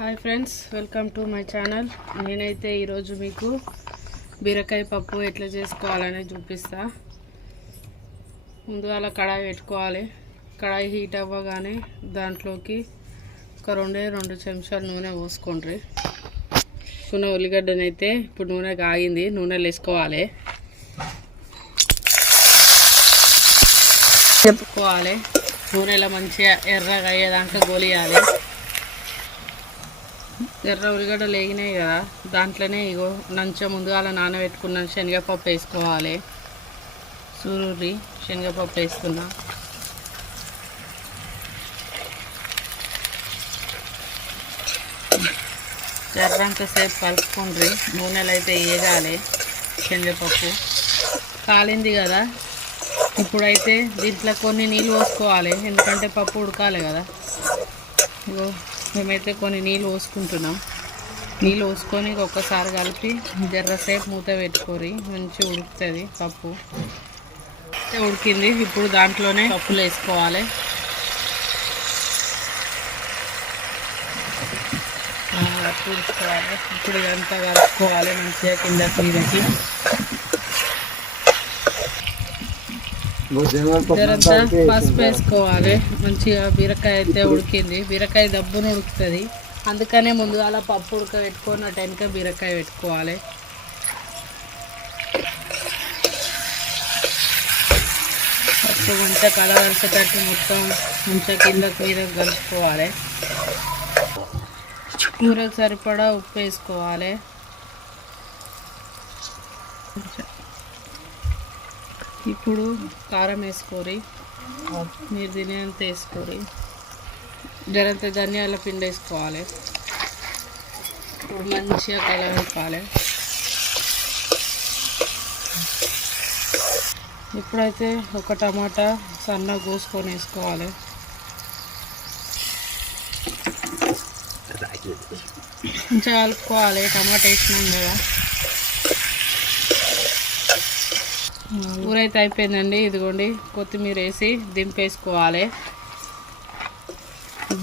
Hi friends, welcome to my channel. నేనైతే ఈరోజు మీకు బీరకాయ పప్పు ఎట్లా చేసుకోవాలని చూపిస్తా. ముందుగా అలా కడాయి పెట్టుకోవాలి. కడాయి హీట్ అవ్వగానే దాంట్లోకి ఒక 2 చెంచాలు నూనె పోసుకోండి. కొన్ని ఉల్లిగడ్డనైతే ఇప్పుడు నూనె కాగింది, నూనెలు వేసుకోవాలి. చెప్పుకోవాలి నూనెలో మంచిగా ఎర్రగా అయ్యేదాకా గోలియాలి. ఎర్ర ఉల్లిగడ్డలు వేగినాయి కదా, దాంట్లోనే ఇగో ముందుగా అలా నానబెట్టుకున్న శనగపప్పు వేసుకోవాలి. సూరూరి శనగపప్పు వేస్తున్నా. ఎర్రంతసేపు కలుపుకుండ్రి. నూనెలు అయితే వేగాలి. శనగపప్పు కాలింది కదా, ఇప్పుడైతే దీంట్లో కొన్ని నీళ్ళు పోసుకోవాలి, ఎందుకంటే పప్పు ఉడకాలి కదా. ఇగో మేమైతే కొన్ని నీళ్ళు పోసుకుంటున్నాం. నీళ్ళు పోసుకొని ఒక్కసారి కలిపి జర్రసేపు మూత పెట్టుకొని మంచిగా ఉడుకుతుంది పప్పు. ఉడికింది. ఇప్పుడు దాంట్లోనే పప్పులు వేసుకోవాలి. ఉడుకోవాలి. ఇప్పుడు ఇదంతా కలుపుకోవాలి మంచిగా కింద మీదకి. జరంతా పసుపు వేసుకోవాలి. మంచిగా బీరకాయ అయితే ఉడికింది. బీరకాయ దబ్బును ఉడుకుతుంది, అందుకనే ముందుగా అలా పప్పు ఉడకబెట్టుకున్నట్టు వెనక బీరకాయ పెట్టుకోవాలి. పప్పు మంచిగా కలగలిసేటట్టు మొత్తం మంచిగా కిందకి మీద కలుపుకోవాలి. కూరకు సరిపడా ఉప్పు వేసుకోవాలి. ఇప్పుడు కారం వేసుకోరి, మీరు తినేంత వేసుకోరి. జరంత ధనియాల పిండి వేసుకోవాలి. ఇప్పుడు మంచిగా కలపాలి. ఇప్పుడైతే ఒక టమాటా సన్నగా కోసుకొని వేసుకోవాలి. మంచిగా కలుపుకోవాలి. టమాటా వేసినాం కదా. కూర అయితే అయిపోయిందండి. ఇదిగోండి కొత్తిమీర వేసి దింపేసుకోవాలి.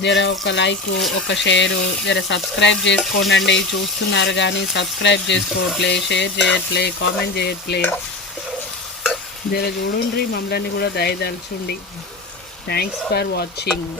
జర ఒక లైక్, ఒక షేరు, జర సబ్స్క్రైబ్ చేసుకోండి. చూస్తున్నారు కానీ సబ్స్క్రైబ్ చేసుకోవట్లే, షేర్ చేయట్లే, కామెంట్ చేయట్లే. జర చూడండి, మమ్మల్ని కూడా దయదలుచుండి. Thanks for watching.